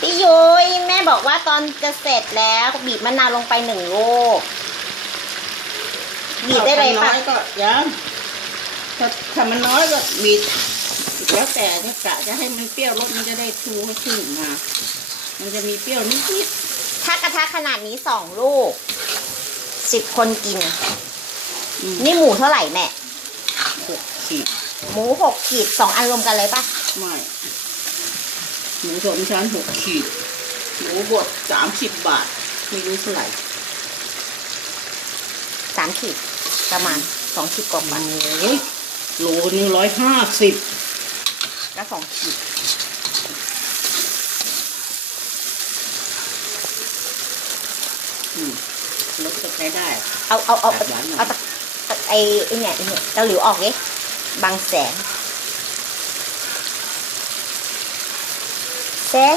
พี่ยุ้ยแม่บอกว่าตอนจะเสร็จแล้วบีบมะนาวลงไปหนึ่งลูกบีบได้เลยน้ปะอยก็ย้ำถ้าถ้ามันน้อยก็บีบแล้วแต่จะกะจะให้มันเปรี้ยวรสมันจะได้ชูให้ขึ้นมา มันจะมีเปรี้ยวนิดถ้ากระทะขนาดนี้สองลูกสิบคนกิน ๆอืมนี่หมูเท่าไหร่แม่ หกขีดหมูหกขีดสองอันรวมกันเลยปะไม่ หมูสองชั้นหกขีด หมูบดสามสิบบาท ไม่รู้เท่าไหร่สามขีดประมาณสองขีดกว่าบาทโอ้ยโลนึงร้อยห้าสิบก็สองขีดอืมรสจะใช้ได้ เอาเอาเอาแบบหวานหน่อย เอาตะตะไอไอเนี่ยไอเนี่ยเตาหลิวออกดิบางแสน แสน